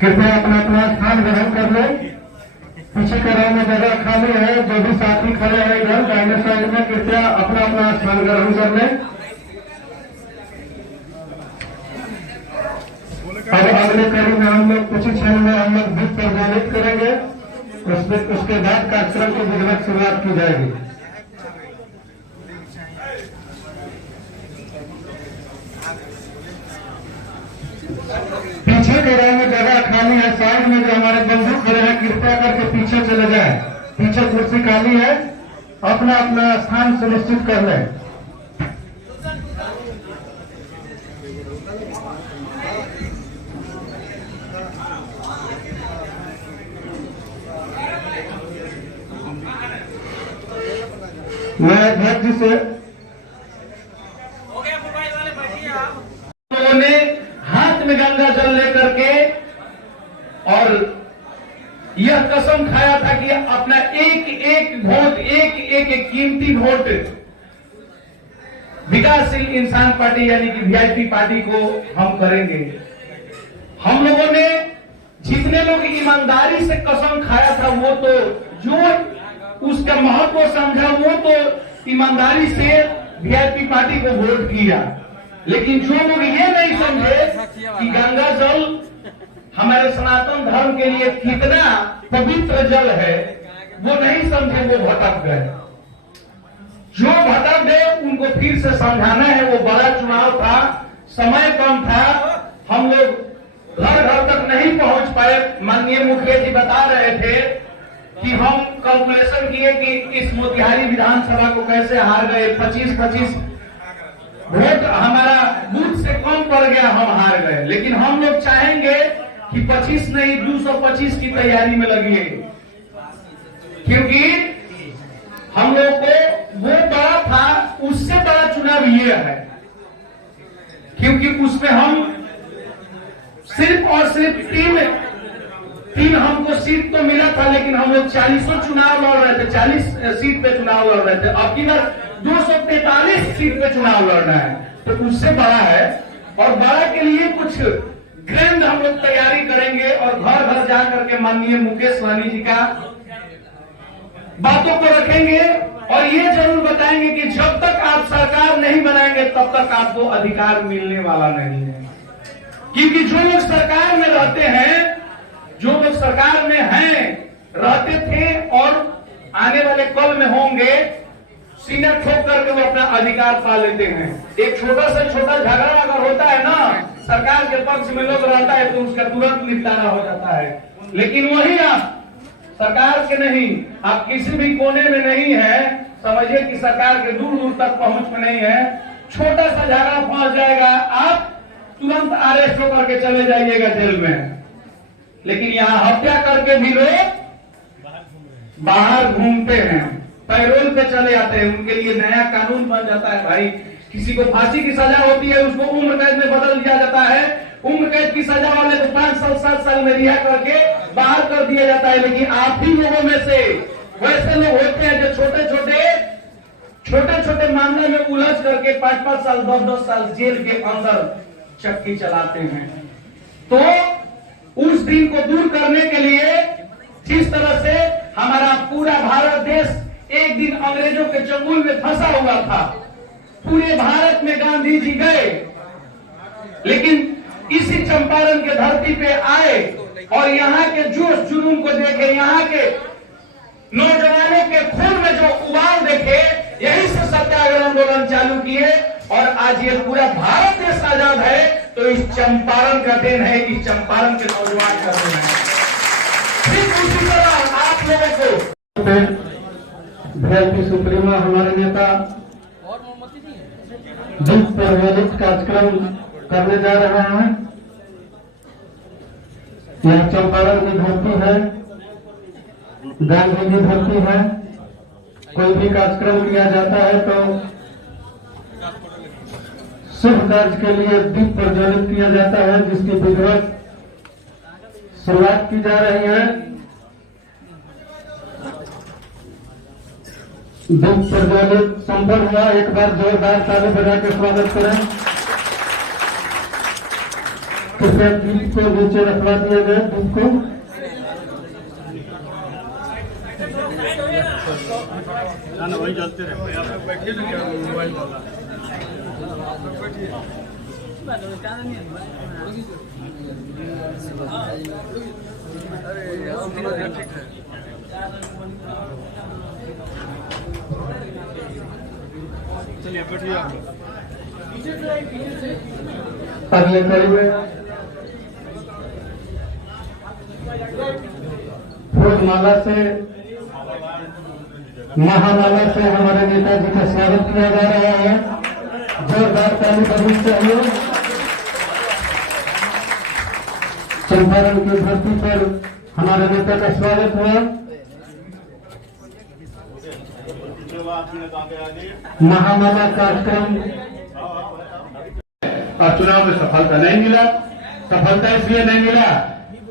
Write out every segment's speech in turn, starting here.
कृपया अपना अपना स्थान ग्रहण कर ले। पीछे के रो में जगह खाली है, जो भी साथी खड़े हैं इधर दाहिने साइड में, कृपया अपना अपना स्थान ग्रहण कर ले। अब अगले कड़ी में हम लोग कुछ क्षण में हम लोग दीप प्रज्वलित करेंगे, उसके बाद कार्यक्रम की विधिवत शुरुआत की जाएगी। पीछे के रो में जगह खाली है, साइड में जो हमारे बंधु खड़े हैं कृपया करके पीछे चले जाए। पीछे कुर्सी खाली है, अपना अपना स्थान सुनिश्चित कर लें। मैं अध्यक्ष जी से लोगों ने हाथ में गंगा जल लेकर के और यह कसम खाया था कि अपना एक एक वोट, एक कीमती वोट विकासशील इंसान पार्टी यानी कि वीआईपी पार्टी को हम करेंगे। हम लोगों ने जितने लोग ईमानदारी से कसम खाया था, वो तो जो उसका महत्व समझा, वो तो ईमानदारी से वीआईपी पार्टी को वोट किया। लेकिन जो लोग ये नहीं समझे कि गंगा जल हमारे सनातन धर्म के लिए कितना पवित्र जल है, वो नहीं समझे, वो भटक गए। जो भटक गए उनको फिर से समझाना है। वो बड़ा चुनाव था, समय कम था, हम लोग घर घर तक नहीं पहुंच पाए। माननीय मुखिया जी बता रहे थे कि हम कैलकुलेशन किए कि इस मोतिहारी विधानसभा को कैसे हार गए, 25-25 वोट हमारा बूथ से कम पड़ गया, हम हार गए। लेकिन हम लोग चाहेंगे कि 25 नहीं 225 की तैयारी में लगिए, क्योंकि हम लोग को वो बड़ा था, उससे बड़ा चुनाव ये है। क्योंकि उसमें हम सिर्फ और सिर्फ तीन हमको सीट तो मिला था, लेकिन हम लोग 40 चुनाव लड़ रहे थे, 40 सीट पे चुनाव लड़ रहे थे। अब की बार 243 सीट पे चुनाव लड़ना है, तो उससे बड़ा है। और बड़ा के लिए कुछ ग्रैंड हम लोग तैयारी करेंगे और घर घर जाकर के माननीय मुकेश सहनी जी का बातों को रखेंगे और ये जरूर बताएंगे कि जब तक आप सरकार नहीं बनाएंगे तब तक आपको अधिकार मिलने वाला नहीं है। क्योंकि जो लोग सरकार में रहते हैं, जो लोग सरकार में हैं, रहते थे और आने वाले कल में होंगे, सीना ठोक करके वो अपना अधिकार पा लेते हैं। एक छोटा से छोटा झगड़ा अगर होता है ना, सरकार के पक्ष में लोग रहता है तो उसका तुरंत निपटारा हो जाता है। लेकिन वही आप सरकार के नहीं, आप किसी भी कोने में नहीं है, समझिए कि सरकार के दूर दूर तक पहुंच में नहीं है, छोटा सा झगड़ा पहुंच जाएगा, आप तुरंत अरेस्ट होकर के चले जाइएगा जेल में। लेकिन यहाँ हत्या करके भी लोग बाहर घूमते हैं, पैरोल पे चले आते हैं, उनके लिए नया कानून बन जाता है। भाई किसी को फांसी की सजा होती है, उसको उम्र कैद में बदल दिया जाता है। उम्र कैद की सजा वाले को 5 साल 7 साल में रिहा करके बाहर कर दिया जाता है। लेकिन आप ही लोगों में से वैसे लोग होते हैं जो छोटे छोटे मामले में उलझ करके 5-5 साल 10-10 साल जेल के अंदर चक्की चलाते हैं। तो उस दिन को दूर करने के लिए जिस तरह से हमारा पूरा भारत देश एक दिन अंग्रेजों के चंगुल में फंसा हुआ था, पूरे भारत में गांधी जी गए, लेकिन इसी चंपारण के धरती पे आए और यहाँ के जोश जुनून को देखे, यहाँ के नौजवानों के खून में जो उबाल देखे, यही से सत्याग्रह आंदोलन चालू किए और आज ये पूरा भारत देश आजाद है तो इस चंपारण का देन है, इस चंपारण के नौजवान का देन है। ठीक उसी तरह आप लोगों को वीआईपी सुप्रीमो हमारे नेता दीप प्रज्वलित कार्यक्रम करने जा रहे हैं। यह चंपारण की धरती है, गांधी की धरती है। कोई भी कार्यक्रम किया जाता है तो शुभ कार्य के लिए दीप प्रज्वलित किया जाता है, जिसकी विधिवत शुरुआत की जा रही है। दीप प्रज्वलित संपन्न हुआ, एक बार जोरदार ताली बजा के स्वागत करें। कृपया दीप को नीचे रखवा दिया गया, दीप को। वही चलते रहते आप लोग बैठिए ना, क्या मोबाइल वाला अरे ठीक है। चलिए बैठिए आप लोग। अगले कड़ी में फूलमाला से, महामाला से हमारे नेताजी का स्वागत किया जा रहा है। जोरदार ताली बजनी चाहिए। चंपारण की धरती पर हमारे नेता का स्वागत हुआ। महामाला कार्यक्रम और चुनाव में सफलता नहीं मिला। सफलता इसलिए नहीं मिला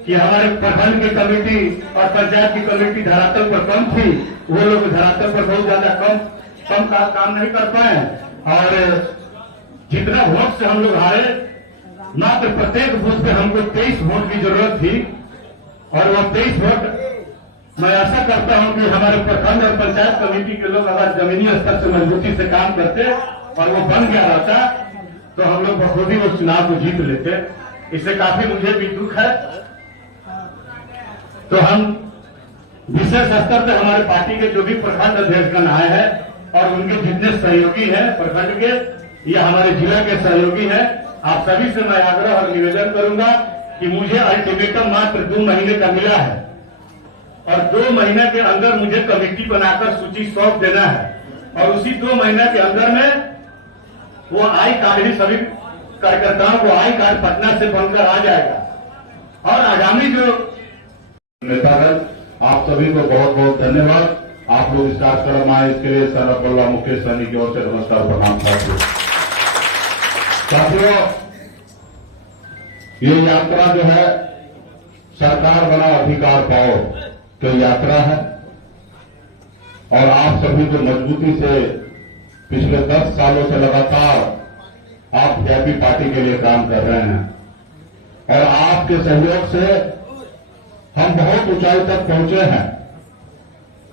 कि हमारे प्रखंड की कमेटी और पंचायत की कमेटी धरातल पर कम थी। वो लोग धरातल पर बहुत ज्यादा कम काम नहीं कर पाए और जितना वोट से हम लोग हारे, मात्र प्रत्येक बूथ पे हमको 23 वोट की जरूरत थी और वो 23 वोट मैं आशा करता हूं कि हमारे प्रखंड और पंचायत कमेटी के लोग अगर जमीनी स्तर से मजबूती से काम करते और वो बन गया रहता तो हम लोग बखूबी उस चुनाव को जीत लेते। इससे काफी मुझे भी दुख है। तो हम विशेष स्तर पर हमारे पार्टी के जो भी प्रखंड अध्यक्षगण आए हैं और उनके जितने सहयोगी हैं प्रखंड के या हमारे जिला के सहयोगी हैं, आप सभी से मैं आग्रह और निवेदन करूंगा कि मुझे अल्टीमेटम मात्र 2 महीने का मिला है और 2 महीने के अंदर मुझे कमेटी बनाकर सूची सौंप देना है और उसी 2 महीने के अंदर में वो आई कार्ड ही सभी कार्यकर्ताओं को आई कार्ड पटना से बनकर आ जाएगा। और आगामी जो नेतागण, आप सभी को बहुत बहुत धन्यवाद। आप लोग इस कार्यक्रम आए, इसके लिए सरबल्ला मुकेश सहनी की ओर से नमस्कार प्रणाम करते। साथियों, ये यात्रा जो है सरकार बना अधिकार पाओ तो यात्रा है और आप सभी को मजबूती से पिछले 10 सालों से लगातार आप वीआईपी पार्टी के लिए काम कर रहे हैं और आपके सहयोग से हम बहुत ऊंचाई तक पहुंचे हैं।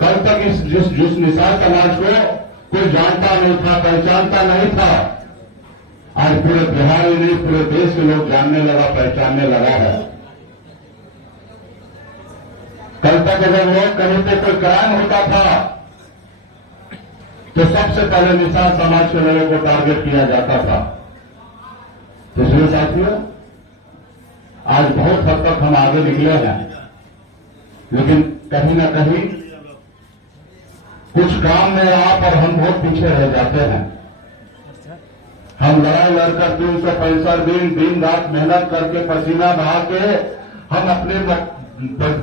कल तक जिस निसार समाज को कोई जानता नहीं था, पहचानता नहीं था, आज पूरे बिहार ही नहीं पूरे देश के लोग जानने लगा, पहचानने लगा है। कल तक अगर लोग कहीं पे कोई क्राइम होता था तो सबसे पहले निसार समाज के लोगों को टारगेट किया जाता था। तो इसलिए साथियों, आज बहुत हद तक हम आगे निकले हैं, लेकिन कहीं ना कहीं कुछ काम में आप और हम बहुत पीछे रह जाते हैं। हम लड़ाई लड़कर 365 दिन रात मेहनत करके पसीना बहा के हम अपने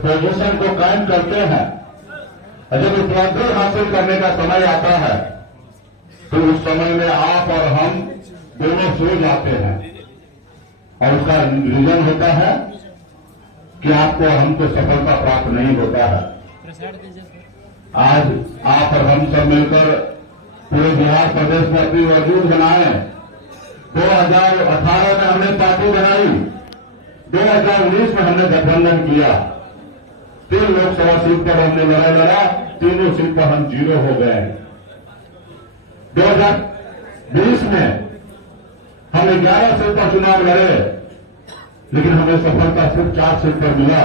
पोजीशन को कायम करते हैं। जब उपलब्धि हासिल करने का समय आता है तो उस समय में आप और हम दोनों सो जाते हैं और उसका रीजन होता है कि आपको हमको सफलता प्राप्त नहीं होता है। आज आप और हम सब मिलकर पूरे बिहार प्रदेश में अपनी वजूद बनाए। 2018 में हमने पार्टी बनाई, 2019 में हमने गठबंधन किया, 3 लोकसभा सीट पर हमने लड़ाई लड़ा, तीनों सीट पर हम 0 हो गए। 2020 में हम 11 सीट पर चुनाव लड़े, लेकिन हमें सफलता सिर्फ 4 सीट पर मिला।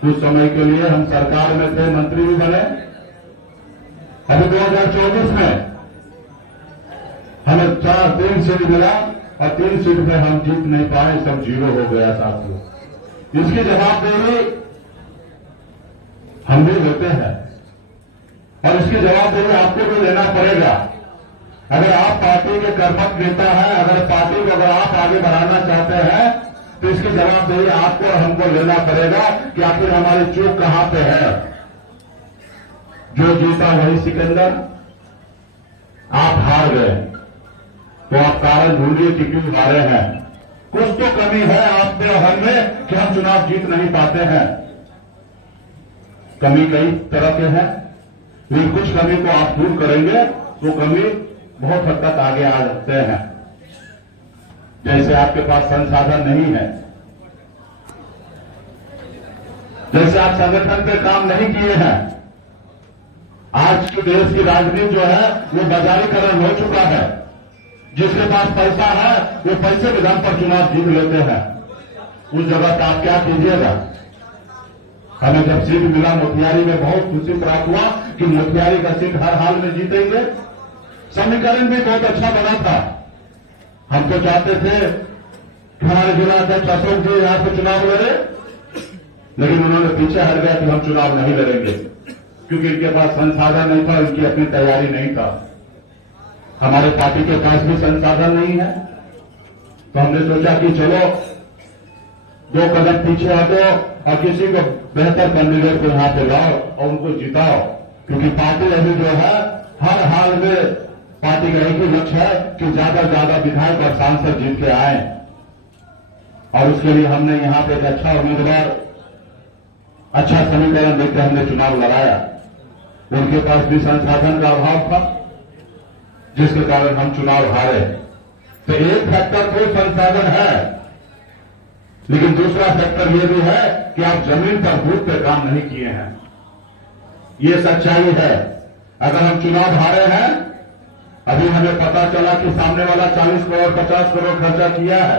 कुछ समय के लिए हम सरकार में थे, मंत्री भी बने। अभी 2024 में हमें 3 सीट मिला और 3 सीट में हम जीत नहीं पाए, सब 0 हो गया साथियों। इसकी जवाबदेही हम भी लेते हैं और इसकी जवाबदेही आपको भी लेना पड़ेगा। अगर आप पार्टी के कर्मठ नेता हैं, अगर पार्टी को अगर आप आगे बढ़ाना चाहते हैं तो इसकी जवाबदेही आपको और हमको लेना पड़ेगा कि आखिर हमारी चूक कहां पे है। जो जीता वही सिकंदर, आप हार गए तो आप कारण ढूंढिए कि क्यों हारे हैं। कुछ तो कमी है आप में और हम में कि हम चुनाव जीत नहीं पाते हैं। कमी कई तरह के हैं, लेकिन कुछ कमी को आप दूर करेंगे तो कमी बहुत हद तक आगे आ सकते हैं। जैसे आपके पास संसाधन नहीं है, जैसे आप संगठन पे काम नहीं किए हैं। आज के देश की राजनीति जो है वो बाजारीकरण हो चुका है। जिसके पास पैसा है वो पैसे के दम पर चुनाव जीत लेते हैं। उस जगह पर आप क्या कीजिएगा? हमें जब सीट मिला मोतिहारी में बहुत खुशी प्राप्त हुआ कि मोतिहारी का सीट हर हाल में जीतेंगे। समीकरण भी बहुत अच्छा बना था। हम तो चाहते थे कि हमारे जिला अध्यक्ष अशोक जी यहां से चुनाव लड़े, लेकिन उन्होंने पीछे हट गया कि हम चुनाव नहीं लड़ेंगे, क्योंकि इनके पास संसाधन नहीं था, उनकी अपनी तैयारी नहीं था। हमारे पार्टी के पास भी संसाधन नहीं है, तो हमने सोचा कि चलो 2 कदम पीछे हटो और किसी को बेहतर कैंडिडेट को यहां पे लाओ और उनको जिताओ, क्योंकि पार्टी अभी जो है हर हाल में पार्टी का एक ही लक्ष्य है कि ज्यादा से ज्यादा विधायक और सांसद जीत के आए। और उसके लिए हमने यहां पे एक अच्छा उम्मीदवार, अच्छा समीकरण देकर हमने चुनाव लड़ाया। उनके पास भी संसाधन का अभाव था, जिसके कारण हम चुनाव हारे। तो एक फैक्टर तो संसाधन है, लेकिन दूसरा फैक्टर यह भी है कि आप जमीन पर बूथ पे काम नहीं किए हैं। ये सच्चाई है। अगर हम चुनाव हारे हैं, अभी हमें पता चला कि सामने वाला 40 करोड़ 50 करोड़ खर्चा किया है,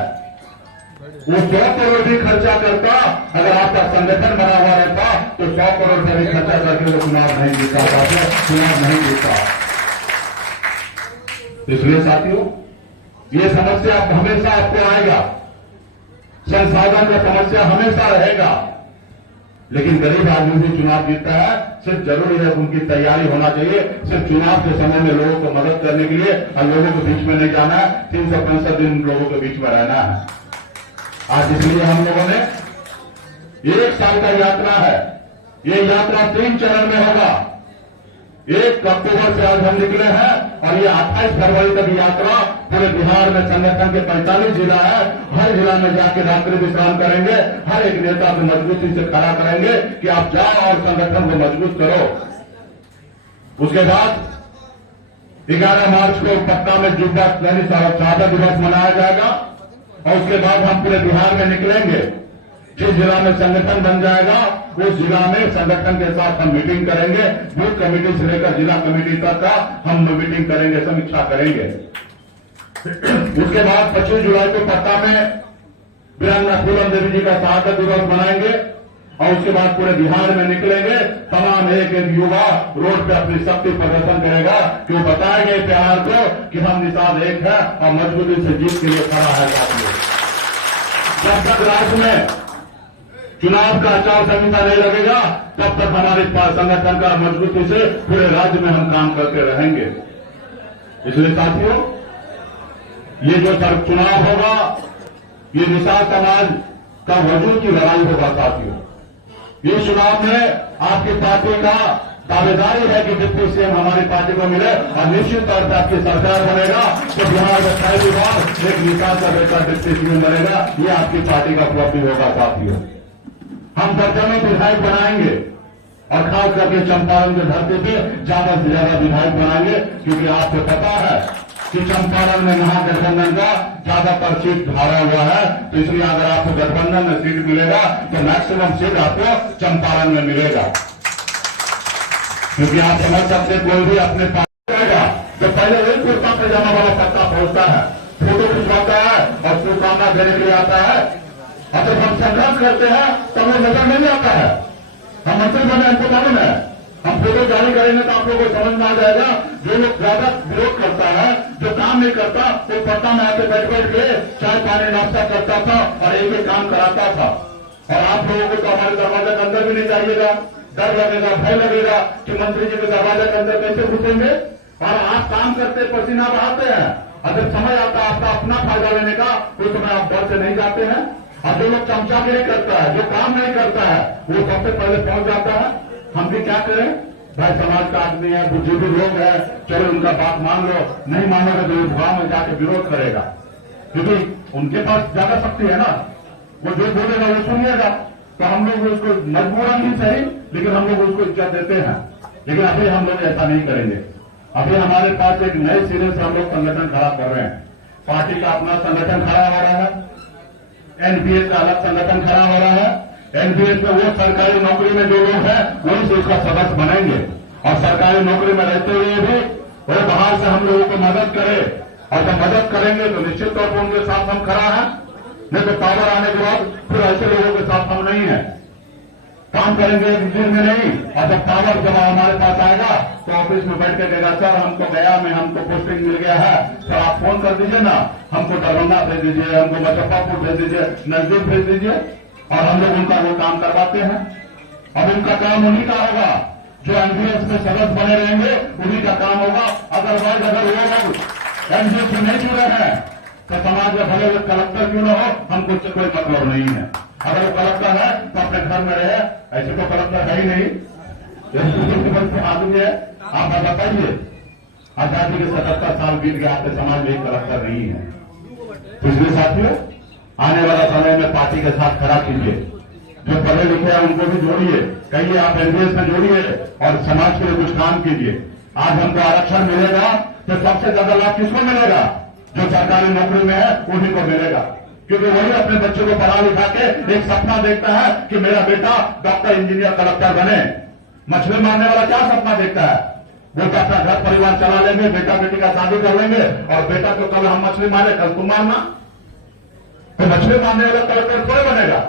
वो 100 करोड़ भी खर्चा करता, अगर आपका संगठन बना हुआ रहता तो 100 करोड़ का भी खर्चा करके वो चुनाव नहीं जीता पाता, चुनाव नहीं जीता। इसलिए साथियों, ये समस्या हमेशा आपको आएगा, संसाधन का समस्या हमेशा रहेगा, लेकिन गरीब आदमी से चुनाव जीतता है। सिर्फ जरूरी है उनकी तैयारी होना चाहिए। सिर्फ चुनाव के समय में लोगों को मदद करने के लिए और लोगों के बीच में नहीं जाना है, 365 दिन लोगों के बीच में रहना है। आज इसलिए हम लोगों ने 1 साल का यात्रा है, ये यात्रा 3 चरण में होगा। 1 अक्टूबर से आज हम निकले हैं और ये 28 फरवरी तक यात्रा पूरे बिहार में संगठन के 45 जिला है, हर जिला में जाके रात्रि विश्राम करेंगे। हर एक नेता को मजबूती से खड़ा करेंगे कि आप जाओ और संगठन को मजबूत करो। उसके बाद 11 मार्च को पटना में जुब्बा शहादत दिवस मनाया जाएगा और उसके बाद हम पूरे बिहार में निकलेंगे। जिस जिला में संगठन बन जाएगा उस जिला में संगठन के साथ हम मीटिंग करेंगे। बूथ कमेटी से लेकर जिला कमेटी तक का हम मीटिंग करेंगे, समीक्षा करेंगे। उसके बाद 25 जुलाई को पटना में वीरांगना फूलन देवी जी का शहादत दिवस मनाएंगे और उसके बाद पूरे बिहार में निकलेंगे। तमाम एक एक युवा रोड पे अपनी शक्ति प्रदर्शन करेगा कि वो बताएंगे बिहार को कि हम निषाद एक है और मजबूती से जीत के लिए खड़ा है। जब तक राज्य में चुनाव का आचार संहिता नहीं लगेगा तब तक हमारे संगठन का मजबूती से पूरे राज्य में हम काम करते रहेंगे। इसलिए साथियों, ये जो चुनाव होगा ये निषाद समाज का वजूद की लड़ाई होगा। साथियों, ये चुनाव में आपकी पार्टी का दावेदारी है कि डिप्टी सीएम हमारी पार्टी को मिले और निश्चित तौर पर आपकी सरकार बनेगा तो बिहार में पहली बार एक निषाद का बेटा डिप्टी सीएम बनेगा। ये आपकी पार्टी का उपलब्धि होगा। साथियों, हम दर्जनों विधायक बनाएंगे और खास करके चंपारण के धरती पे ज्यादा से ज्यादा विधायक बनाएंगे, क्योंकि आपको पता है कि चंपारण में महागठबंधन का ज्यादातर सीट हारा हुआ है। तो इसलिए अगर आपको गठबंधन में सीट मिलेगा तो मैक्सिमम सीट आपको चंपारण में मिलेगा, क्योंकि आप समझ सकते कोई भी अपने पास जाएगा जो पहले एक कुर्ता पैजामा वाला पत्ता पहुंचता है, फोटो खिंचवाता है और शुभकामना देने के लिए आता है। और जब हम संघर्ष करते हैं तो हमें नजर नहीं आता है। हम मंत्री बने, हमको मालूम है, हम फोटो जारी करेंगे तो आप लोगों को समझ में आ जाएगा। जो लोग ज्यादा विरोध करता है, जो काम नहीं करता, वो पटना में आके बैठ बैठ के चाय पानी नाश्ता करता था और एक एक काम कराता था। और आप लोगों को तो हमारे दरवाजे के अंदर भी नहीं जाइएगा, डर लगेगा, भय लगेगा कि मंत्री जी के दरवाजे के अंदर कैसे घुसेंगे। और आप काम करते पसीना बहाते हैं, अगर समय आता है आपका अपना फायदा लेने का, उस समय आप डर से नहीं जाते हैं। और जो लोग चमचागिरी करता है, जो काम नहीं करता है, वो सबसे पहले पहुंच जाता है। हम भी क्या करें भाई, समाज का आदमी है, बुजुर्ग लोग है, चलो उनका बात मान लो, नहीं मानोगे तो भाव में जाके विरोध करेगा, क्योंकि उनके पास ज्यादा शक्ति है ना, वो जो बोलेगा वो सुनिएगा। तो हम लोग उसको मजबूरन ही सही, लेकिन हम लोग उसको इज्जत देते हैं। लेकिन अभी हम लोग ऐसा नहीं करेंगे। अभी हमारे पास एक नए सिरे से हम लोग संगठन खड़ा कर रहे हैं। पार्टी का अपना संगठन खड़ा हो रहा है, एनपीएस का अलग संगठन खड़ा हो रहा है। एनपीएस में वो सरकारी नौकरी में जो लोग हैं वही से उसका सदस्य बनेंगे और सरकारी नौकरी में रहते हुए भी वो बाहर से हम लोगों को मदद करे, और जब मदद करेंगे तो निश्चित तौर पर उनके साथ हम खड़ा है। नहीं तो पावर आने के बाद फिर ऐसे लोगों के साथ हम नहीं है, काम करेंगे एक दिन में नहीं। और जब पावर जब हमारे पास आएगा तो ऑफिस में बैठ के कहेगा सर हमको गया में हमको पोस्टिंग मिल गया है, सर आप फोन कर दीजिए ना, हमको दरभंगा भेज दीजिए, हमको मुजफ्फरपुर भेज दीजिए, नजदीक भेज दीजिए, और हम लोग उनका वो काम करवाते हैं। अब उनका काम उन्हीं का होगा, जो एनडीएस में सदस्य बने रहेंगे उन्हीं का काम होगा। अदरवाइज अगर वो लोग एनडीएस में नहीं जुड़े हैं तो समाज में भले वो कलेक्टर क्यों न हो, हमको उससे कोई मतलब नहीं है। अगर वो कलेक्टर है तो अपने घर में रहे, ऐसे तो कलेक्टर है ही नहीं, आदमी है। आप बताइए, आजादी के 77 साल बीत गया, आपके समाज में एक कलेक्टर नहीं है। तो इसलिए साथियों, आने वाला समय में पार्टी के साथ खड़ा कीजिए, जो पढ़े लिखे हैं उनको भी जोड़िए, कहिए आप एनडीएस में जोड़िए और समाज के लिए कुछ काम कीजिए। आज हमको आरक्षण मिलेगा तो सबसे ज्यादा लाभ किसको मिलेगा? जो सरकारी नौकरी में है उन्हीं को मिलेगा, क्योंकि वही अपने बच्चों को पढ़ा लिखा के एक सपना देखता है कि मेरा बेटा डॉक्टर, इंजीनियर, कलेक्टर बने। मछली मारने वाला क्या सपना देखता है? वो तो अपना घर परिवार चला लेंगे, बेटा बेटी का शादी कर लेंगे, और बेटा तो कल हम मछली मारे, कल तुम मारना। तो मछली मारने वाला कलेक्टर थोड़े बनेगा,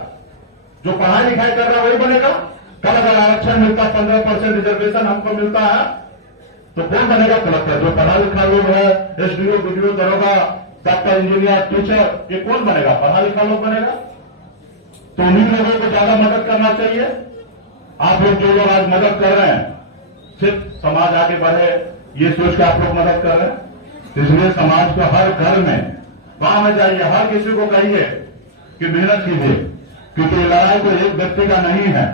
जो पढ़ाई लिखाई कर रहा है वही बनेगा। कल अगर आरक्षण मिलता, 15% रिजर्वेशन हमको मिलता है, तो कौन बनेगा कलेक्टर? जो पढ़ा लिखा लोग है, एसडीओ, बीडीओ, दरोगा, डॉक्टर, इंजीनियर, टीचर, ये कौन बनेगा? पढ़ा लिखा लोग बनेगा। तो उन्हीं लोगों को ज्यादा मदद करना चाहिए। आप लोग जो लोग आज मदद कर रहे हैं, सिर्फ समाज आगे बढ़े ये सोच के आप लोग मदद कर रहे हैं। इसलिए समाज को हर घर में, गांव में जाइए, हर किसी को कहिए कि मेहनत कीजिए, क्योंकि लड़ाई तो एक व्यक्ति का नहीं है।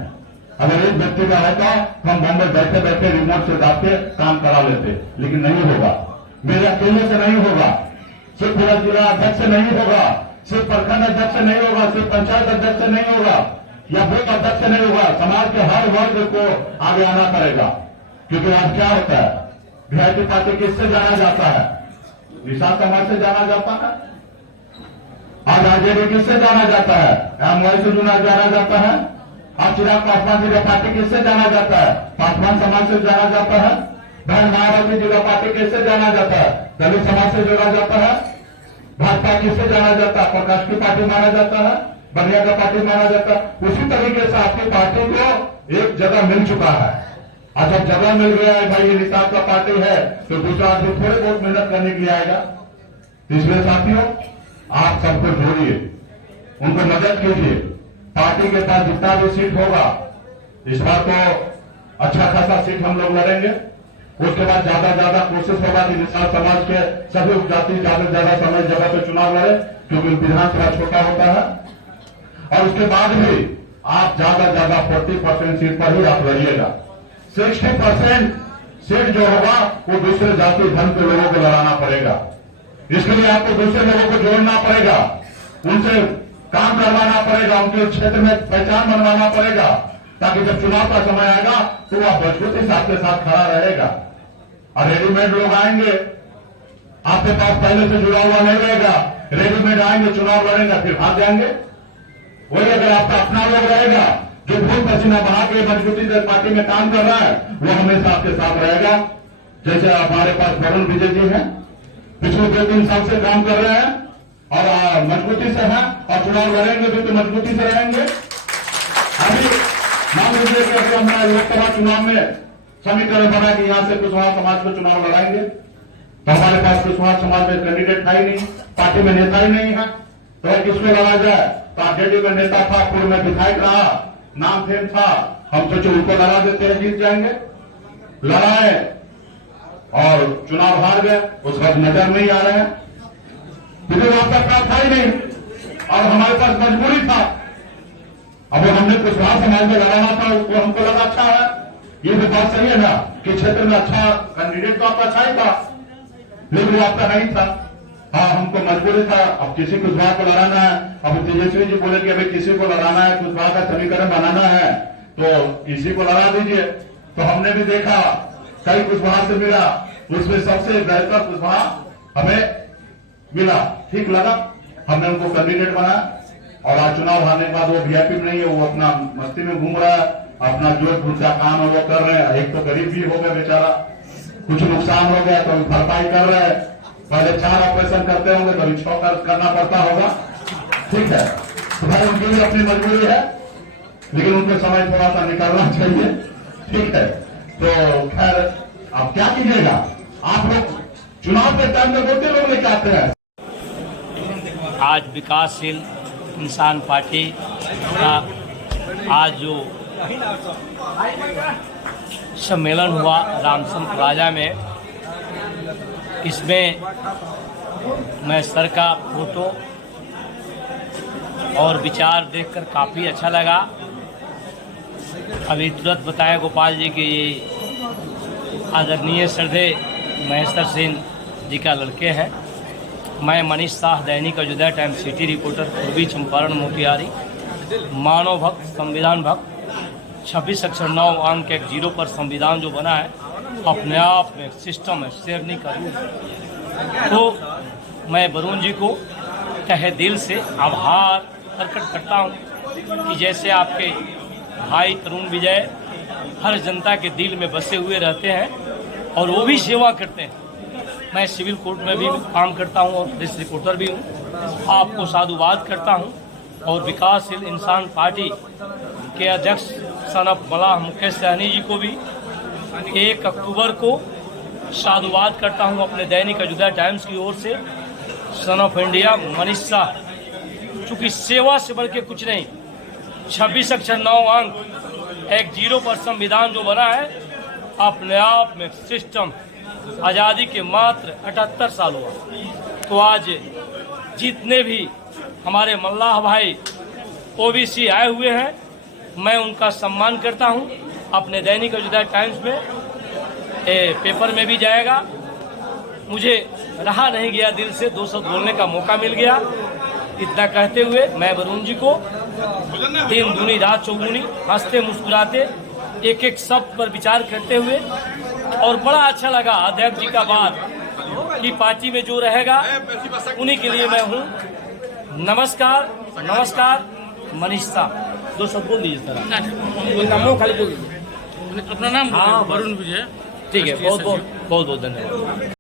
अगर एक व्यक्ति का होता हम बम्बई बैठे बैठे रिमोट से दाब के काम करा लेते, लेकिन नहीं होगा। मेरे अकेले से नहीं होगा, सिर्फ पूरा जिला अध्यक्ष से नहीं होगा, सिर्फ प्रखंड अध्यक्ष से नहीं होगा, सिर्फ पंचायत अध्यक्ष से नहीं होगा, या बूथ अध्यक्ष से नहीं होगा। समाज के हर वर्ग को आगे आना पड़ेगा। क्योंकि आज क्या होता है, वीआईपी पार्टी किससे जाना जाता है? निषाद समाज से जाना जाता है। आज आरजेडी किससे जाना जाता है? एमवाई से जाना जाता है। आज चिराग पासवान जी का पार्टी किससे जाना जाता है? पासवान समाज से जाना जाता है। बहन मायावती जी का पार्टी किससे जाना जाता है? दलित समाज से जोड़ा जाता है। भाजपा किससे जाना जाता है? प्रकाश की पार्टी माना जाता है, बनिया का पार्टी माना जाता है। उसी तरीके से आपकी पार्टी को एक जगह मिल चुका है। आज जब जगह मिल गया है, भाई ये निषाद का पार्टी है, तो दूसरा आदमी थोड़े बहुत मेहनत करने के लिए आएगा। इसलिए साथियों, आप सबको जोड़िए, उनको मदद कीजिए। पार्टी के पास जितना भी सीट होगा, इस बार तो अच्छा खासा सीट हम लोग लड़ेंगे। उसके बाद ज्यादा कोशिश होगा कि निषाद समाज के सभी उपजाति ज्यादा से ज्यादा समय जगह पे चुनाव लड़े, क्योंकि विधानसभा छोटा होता है। और उसके बाद भी आप ज्यादा 40% सीट पर ही आप लड़िएगा। 60% सीट जो होगा वो दूसरे जाति धर्म के लोगों को लड़ाना पड़ेगा। इसके लिए आपको दूसरे लोगों को जोड़ना पड़ेगा, उनसे काम करवाना पड़ेगा, उनके क्षेत्र में पहचान बनवाना पड़ेगा, ताकि जब चुनाव का समय आएगा तो वह मजबूती से आपके साथ खड़ा रहेगा। और रेडीमेड लोग आएंगे, आपके पास पहले से जुड़ा हुआ नहीं रहेगा। रेडीमेड आएंगे, चुनाव लड़ेंगे, फिर भाग जाएंगे। वही अगर आपका अपना लोग रहेगा, जो खून पसीना बहा के मजबूती से पार्टी में काम कर रहा है, वो हमेशा आपके साथ रहेगा। जैसे हमारे पास वरुण विजय जी हैं, पिछले 2-3 साल से काम कर रहे हैं और मजबूती से हैं, और चुनाव लड़ेंगे भी तो मजबूती से रहेंगे। अभी मान लीजिए कि अगर हमारे लोकसभा चुनाव में समीकरण बना कि यहां से कुशवाहा समाज को चुनाव लड़ाएंगे, तो हमारे पास कुशवाहा समाज में कैंडिडेट था ही नहीं, पार्टी में नेता ही नहीं है, तो किसमें लड़ा जाए? तो आरजेडी में नेता था, पूर्व में विधायक रहा, नाम फेम था, हम सोचे उनको लड़ा देते हैं, जीत जाएंगे। लड़ाए और चुनाव हार गए, उस वक्त नजर नहीं आ रहे हैं, क्योंकि वहां तक का था ही नहीं और हमारे पास मजबूरी था। अब हमने कुशवाहा समाज में लड़ाना था, वो हमको लगा अच्छा है। ये भी बात सही है ना कि क्षेत्र में अच्छा कैंडिडेट तो आपका अच्छा ही था, लेकिन वो आपका नहीं था। हाँ, हमको मजबूरी था, अब किसी कुशवाहा को लड़ाना है। अब तेजस्वी जी बोले कि अभी किसी को लड़ाना है, कुशवाहा का समीकरण बनाना है, तो किसी को लड़ा दीजिए। तो हमने भी देखा, कई कुशवाहा से मिला, उसमें सबसे बेहतर कुशवाहा हमें मिला, ठीक लगा, हमने उनको कैंडिडेट बनाया। और आज चुनाव हारने के बाद वो वीआईपी नहीं है, वो अपना मस्ती में घूम रहा है, अपना जो दूसरा काम है वो कर रहे हैं। एक तो गरीब भी हो गया बेचारा, कुछ नुकसान हो गया तो भरपाई कर रहे हैं। पहले 4 ऑपरेशन करते होंगे, कभी 6 करना पड़ता होगा, ठीक है। तो भाई उनकी भी अपनी मजबूरी है, लेकिन उनके समय थोड़ा सा निकालना चाहिए, ठीक है। तो खैर अब क्या कीजिएगा, आप लोग चुनाव के टाइम में वोटे लोग लेके आते हैं। आज विकासशील इंसान पार्टी का आज जो सम्मेलन हुआ रामसन प्लाजा में, इसमें मैं सर का फोटो और विचार देखकर काफ़ी अच्छा लगा। अभी तुरंत बताया गोपाल जी कि ये आदरणीय श्रद्धेय महेश्वर सिंह जी का लड़के हैं। मैं मनीष शाह, दैनिक अयोध्या टाइम्स सिटी रिपोर्टर, पूर्वी चंपारण मोतिहारी, मानव भक्त, संविधान भक्त। 26 अक्षर 9 अंक 1 0 पर संविधान जो बना है अपने आप में सिस्टम है, शेरनी का रूल। तो मैं वरुण जी को तहे दिल से आभार प्रकट करता हूँ कि जैसे आपके भाई तरुण विजय हर जनता के दिल में बसे हुए रहते हैं और वो भी सेवा करते हैं। मैं सिविल कोर्ट में भी काम करता हूं और प्रेस रिपोर्टर भी हूं। आपको साधुवाद करता हूं और विकासशील इंसान पार्टी के अध्यक्ष सनफ मलाह मुकेश सहनी जी को भी 1 अक्टूबर को साधुवाद करता हूं अपने दैनिक अयोध्या टाइम्स की ओर से। Son of India Manish Shah, चूँकि सेवा से बढ़ के कुछ नहीं, 26 अक्षर 9 अंक 1 0 पर संविधान जो बना है अपने आप में सिस्टम। आज़ादी के मात्र 78 साल हुआ, तो आज जितने भी हमारे मल्लाह भाई ओबीसी आए हुए हैं, मैं उनका सम्मान करता हूं। अपने दैनिक अयोध्या टाइम्स में पेपर में भी जाएगा। मुझे रहा नहीं गया, दिल से 2 शब्द बोलने का मौका मिल गया। इतना कहते हुए मैं वरुण जी को दिन दूनी रात चौगुनी हंसते मुस्कुराते एक शब्द पर विचार करते हुए, और बड़ा अच्छा लगा अध्यक्ष जी का बात कि पार्टी में जो रहेगा उन्हीं के लिए मैं हूँ। नमस्कार, नमस्कार। मनीष शाह 2 शब्द बोल दीजिए सर। खाली अपना नाम हाँ, वरुण विजय। ठीक है, बहुत बहुत धन्यवाद।